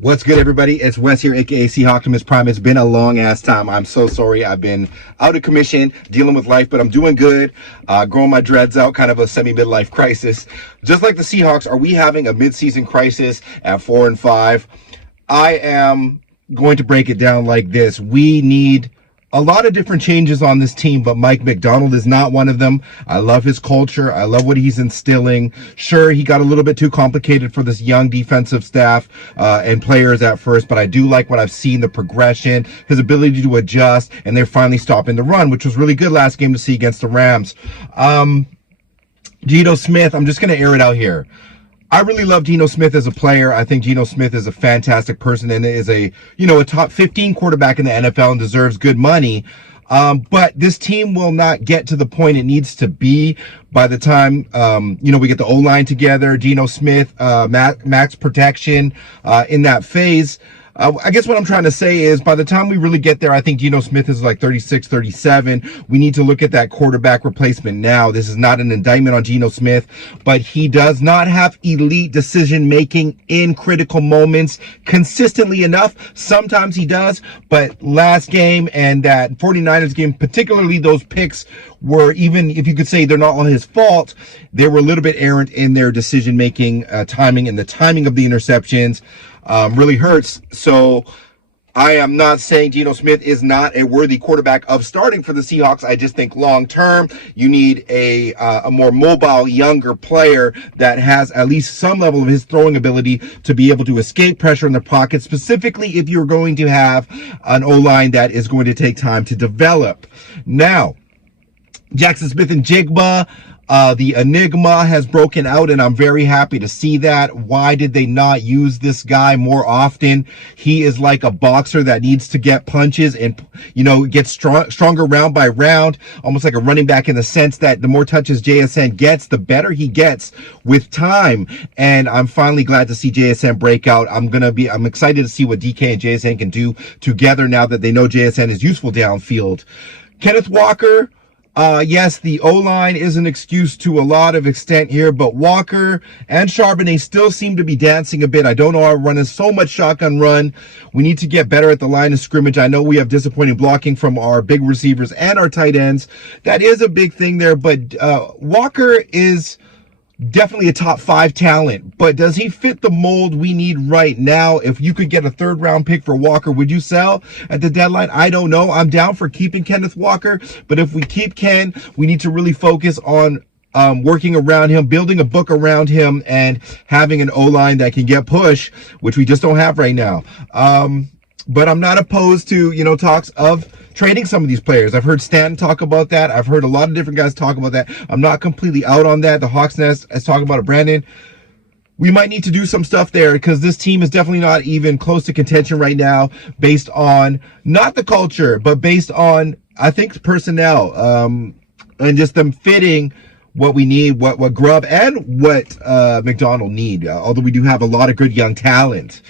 What's good, everybody? It's Wes here, aka Seahawks Prime. It's been a long ass time. I'm so sorry. I've been out of commission, dealing with life, but I'm doing good. Growing my dreads out, kind of a semi-midlife crisis. Just like the Seahawks, are we having a mid-season crisis at 4-5? I am going to break it down like this. We need a lot of different changes on this team, but Mike Macdonald is not one of them. I love his culture. I love what he's instilling. Sure, he got a little bit too complicated for this young defensive staff and players at first, but I do like what I've seen, the progression, his ability to adjust, and they're finally stopping the run, which was really good last game to see against the Rams. Geno Smith, I'm just going to air it out here. I really love Geno Smith as a player. I think Geno Smith is a fantastic person and is a top 15 quarterback in the NFL and deserves good money. But this team will not get to the point it needs to be by the time, we get the O-line together, Geno Smith, max protection, in that phase. I guess what I'm trying to say is by the time we really get there, I think Geno Smith is like 36, 37. We need to look at that quarterback replacement now. This is not an indictment on Geno Smith, but he does not have elite decision making in critical moments consistently enough. Sometimes he does, but last game and that 49ers game, particularly those picks were, even if you could say they're not all his fault, they were a little bit errant in their decision making, timing, and the timing of the interceptions really hurts. So I am not saying Geno Smith is not a worthy quarterback of starting for the Seahawks. I just think long term you need a more mobile, younger player that has at least some level of his throwing ability to be able to escape pressure in the pocket, specifically if you're going to have an O-line that is going to take time to develop. Now, Jackson Smith and Jigba, the enigma has broken out, and I'm very happy to see that. Why did they not use this guy more often? He is like a boxer that needs to get punches and, get stronger round by round, almost like a running back in the sense that the more touches JSN gets, the better he gets with time. And I'm finally glad to see JSN break out. I'm excited to see what DK and JSN can do together now that they know JSN is useful downfield. Kenneth Walker, yes, the O-line is an excuse to a lot of extent here, but Walker and Charbonnet still seem to be dancing a bit. I don't know why we're running so much shotgun run. We need to get better at the line of scrimmage. I know we have disappointing blocking from our big receivers and our tight ends. That is a big thing there, but Walker is definitely a top 5 talent, but does he fit the mold we need right now? If you could get a 3rd round pick for Walker, would you sell at the deadline? I don't know. I'm down for keeping Kenneth Walker, but if we keep Ken, we need to really focus on working around him, building a book around him, and having an O-line that can get push, which we just don't have right now. But I'm not opposed to, talks of trading some of these players. I've heard Stanton talk about that. I've heard a lot of different guys talk about that. I'm not completely out on that. The Hawks Nest is talking about it. Brandon, we might need to do some stuff there because this team is definitely not even close to contention right now based on not the culture, but based on, I think, personnel, and just them fitting what we need, what Grubb and what McDonald need, although we do have a lot of good young talent.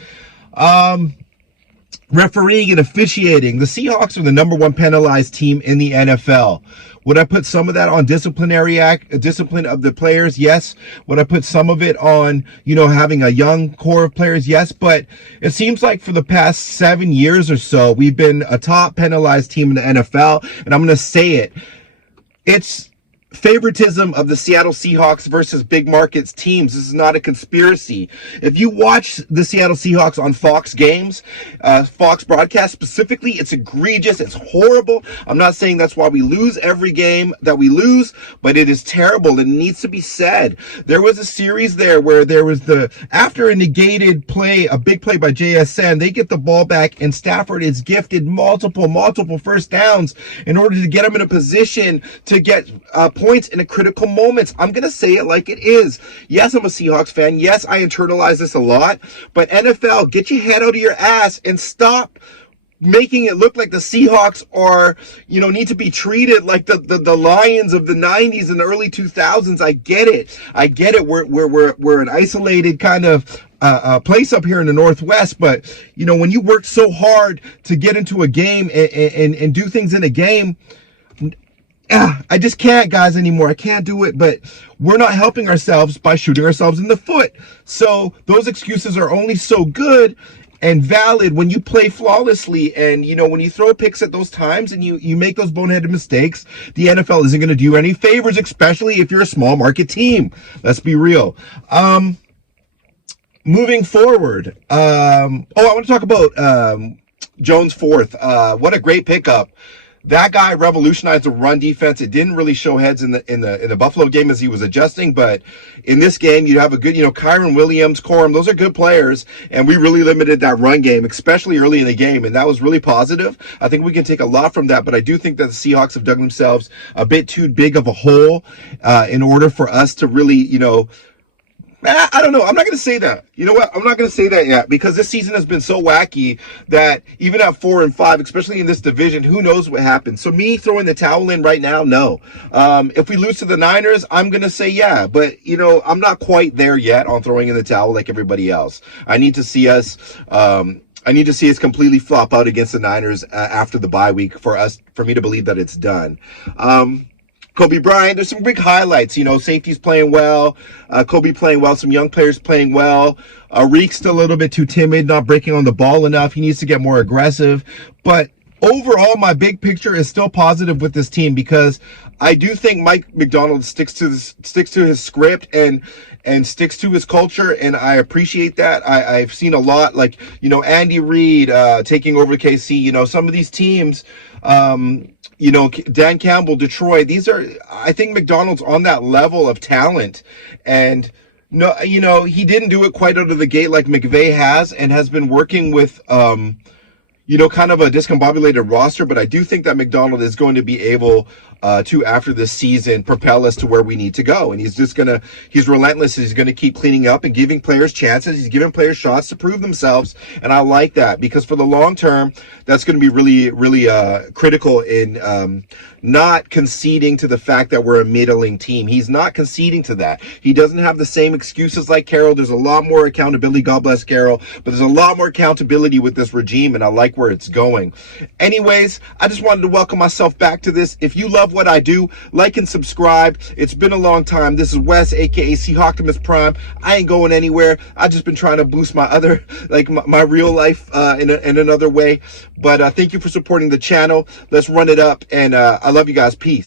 Refereeing and officiating. The Seahawks are the number 1 penalized team in the NFL. Would I put some of that on discipline of the players? Yes. Would I put some of it on, having a young core of players? Yes. But it seems like for the past 7 years or so, we've been a top penalized team in the NFL. And I'm going to say it. It's favoritism of the Seattle Seahawks versus big markets teams. This is not a conspiracy. If you watch the Seattle Seahawks on Fox games, Fox broadcast specifically, it's egregious. It's horrible. I'm not saying that's why we lose every game that we lose, but it is terrible. It needs to be said. There was a series there where there was after a negated play, a big play by JSN, they get the ball back and Stafford is gifted multiple first downs in order to get them in a position to get points in a critical moments. I'm going to say it like it is. Yes, I'm a Seahawks fan. Yes, I internalize this a lot, but NFL, get your head out of your ass and stop making it look like the Seahawks are, need to be treated like the Lions of the 90s and the early 2000s. I get it. We're an isolated kind of place up here in the Northwest, but when you work so hard to get into a game and do things in a game, I just can't, guys, anymore. I can't do it, but we're not helping ourselves by shooting ourselves in the foot. So those excuses are only so good. and valid when you play flawlessly. And, you know, when you throw picks at those times and you make those boneheaded mistakes, the NFL isn't going to do you any favors, especially if you're a small market team. Let's be real. Moving forward, I want to talk about Jones fourth. What a great pickup. That guy revolutionized the run defense. It didn't really show heads in the Buffalo game as he was adjusting, but in this game, you have a good, Kyron Williams, Corum, those are good players, and we really limited that run game, especially early in the game, and that was really positive. I think we can take a lot from that, but I do think that the Seahawks have dug themselves a bit too big of a hole in order for us to really, I don't know. I'm not going to say that. You know what? I'm not going to say that yet because this season has been so wacky that even at 4-5, especially in this division, who knows what happens. So me throwing the towel in right now, no. If we lose to the Niners, I'm going to say yeah. But, I'm not quite there yet on throwing in the towel like everybody else. I need to see us completely flop out against the Niners after the bye week for me to believe that it's done. Kobe Bryant, there's some big highlights. Safety's playing well. Kobe playing well. Some young players playing well. Reek's still a little bit too timid, not breaking on the ball enough. He needs to get more aggressive. But overall, my big picture is still positive with this team because I do think Mike Macdonald sticks to his script and sticks to his culture, and I appreciate that. I've seen a lot, like, Andy Reid taking over KC. Some of these teams, Dan Campbell, Detroit, I think McDonald's on that level of talent. And, he didn't do it quite out of the gate like McVay has and has been working with, kind of a discombobulated roster. But I do think that McDonald is going to be able to, after this season, propel us to where we need to go. And he's relentless. He's going to keep cleaning up and giving players chances. He's giving players shots to prove themselves. And I like that because for the long term, that's going to be really, really critical in not conceding to the fact that we're a middling team. He's not conceding to that. He doesn't have the same excuses like Carroll. There's a lot more accountability. God bless Carroll. But there's a lot more accountability with this regime, and I like where it's going. Anyways, I just wanted to welcome myself back to this. If you love what I do, like and subscribe. It's been a long time. This is Wes, aka Seahawks Prime. I ain't going anywhere. I've just been trying to boost my my real life in another way. But thank you for supporting the channel. Let's run it up, and I love you guys. Peace.